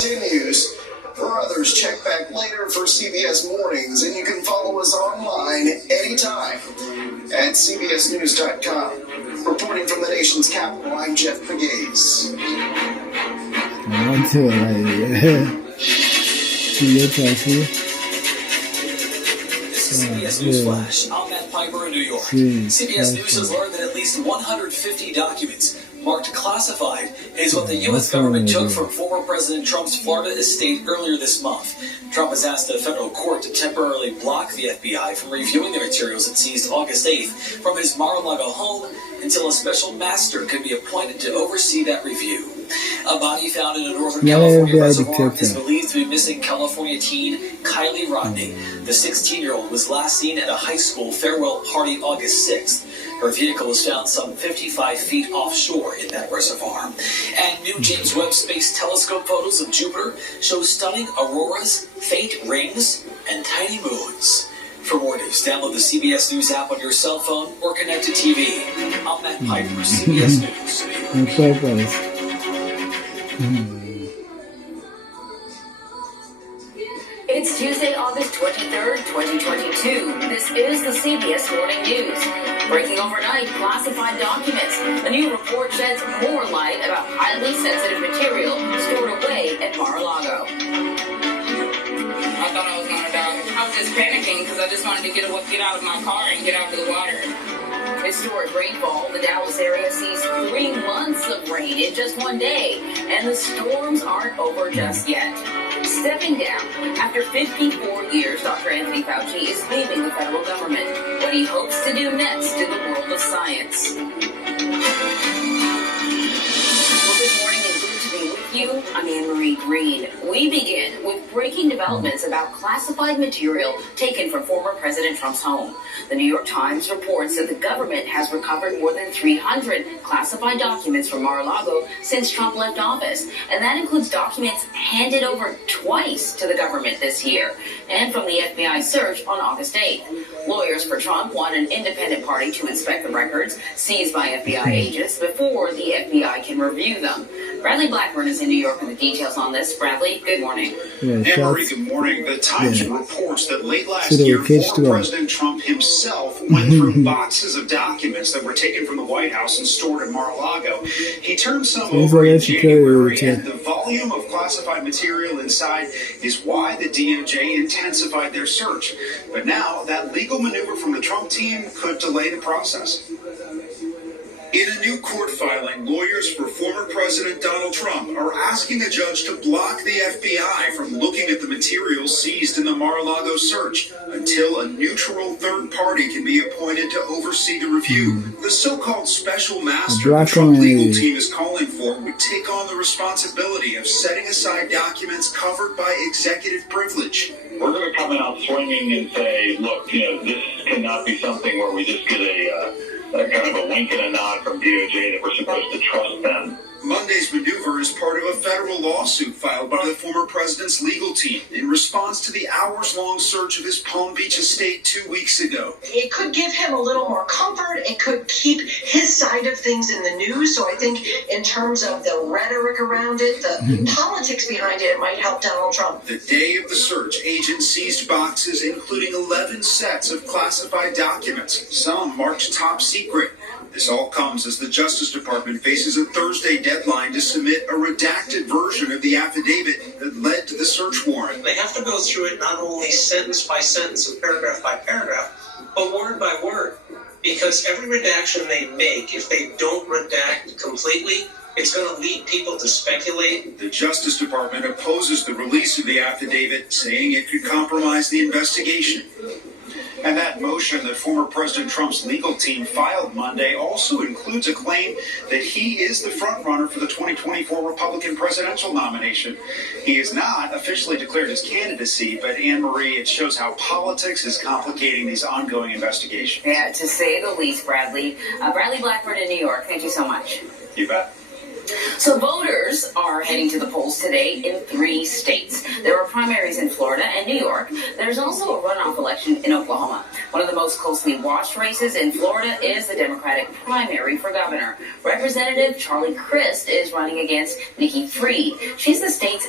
continues. For others, check back later for CBS Mornings, and you can follow us online anytime at cbsnews.com. Reporting from the nation's capital, I'm Jeff Pegues. CBS News Flash. I'm Matt Piper in New York. CBS News has learned that at least 150 documents marked classified is what the U.S. government took from former President Trump's Florida estate earlier this month. Trump has asked a federal court to temporarily block the FBI from reviewing the materials it seized August 8th from his Mar-a-Lago home until a special master can be appointed to oversee that review. A body found in a Northern California reservoir is believed to be missing California teen Kylie Rodney. The 16-year-old was last seen at a high school farewell party August 6th. Her vehicle was found some 55 feet offshore in that reservoir. And new James Webb Space Telescope photos of Jupiter show stunning auroras, faint rings, and tiny moons. For more news, download the CBS News app on your cell phone or connect to TV. I'm Matt Piper, CBS News. It's Tuesday, August 23rd, 2022. This is the CBS Morning News. Breaking overnight, classified documents. A new report sheds more light about highly sensitive material stored away at Mar-a-Lago. I thought I was going to die. I was just panicking because I just wanted to get out of my car and get out of the water. Historic rainfall. The Dallas area sees 3 months of rain in just one day, and the storms aren't over just yet. Stepping down after 54 years, Dr. Anthony Fauci is leaving the federal government. What he hopes to do next in the world of science. I'm Anne-Marie Green. We begin with breaking developments about classified material taken from former President Trump's home. The New York Times reports that the government has recovered more than 300 classified documents from Mar-a-Lago since Trump left office. And that includes documents handed over twice to the government this year and from the FBI search on August 8th. Lawyers for Trump want an independent party to inspect the records seized by FBI agents before the FBI can review them. Bradley Blackburn is in New York with the details on this. Bradley, good morning. Anne-Marie, good morning. The Times reports that late last year, former President Trump himself went through boxes of documents that were taken from the White House and stored at Mar-a-Lago. He turned some over in January, and the volume of classified material inside is why the DOJ intensified their search. But now, that legal maneuver from the Trump team could delay the process. In a new court filing, lawyers for former President Donald Trump are asking a judge to block the FBI from looking at the materials seized in the Mar-a-Lago search until a neutral third party can be appointed to oversee the review. The so-called special master the Trump legal team is calling for would take on the responsibility of setting aside documents covered by executive privilege. We're going to come out swinging and say, look, this cannot be something where we just get a kind of a wink and a nod from DOJ that we're supposed to trust them. Monday's maneuver is part of a federal lawsuit filed by the former president's legal team in response to the hours-long search of his Palm Beach estate 2 weeks ago. It could give him a little more comfort. It could keep his side of things in the news. So I think in terms of the rhetoric around it, the politics behind it, it might help Donald Trump. The day of the search, agents seized boxes including 11 sets of classified documents, some marked top secret. This all comes as the Justice Department faces a Thursday deadline to submit a redacted version of the affidavit that led to the search warrant. They have to go through it not only sentence by sentence and paragraph by paragraph, but word by word. Because every redaction they make, if they don't redact completely, it's going to lead people to speculate. The Justice Department opposes the release of the affidavit, saying it could compromise the investigation. And that motion that former President Trump's legal team filed Monday also includes a claim that he is the frontrunner for the 2024 Republican presidential nomination. He has not officially declared his candidacy, but Anne-Marie, it shows how politics is complicating these ongoing investigations. Yeah, to say the least, Bradley. Bradley Blackburn in New York, thank you so much. You bet. So voters are heading to the polls today in 3 states. There are primaries in Florida and New York. There's also a runoff election in Oklahoma. One of the most closely watched races in Florida is the Democratic primary for governor. Representative Charlie Crist is running against Nikki Fried. She's the state's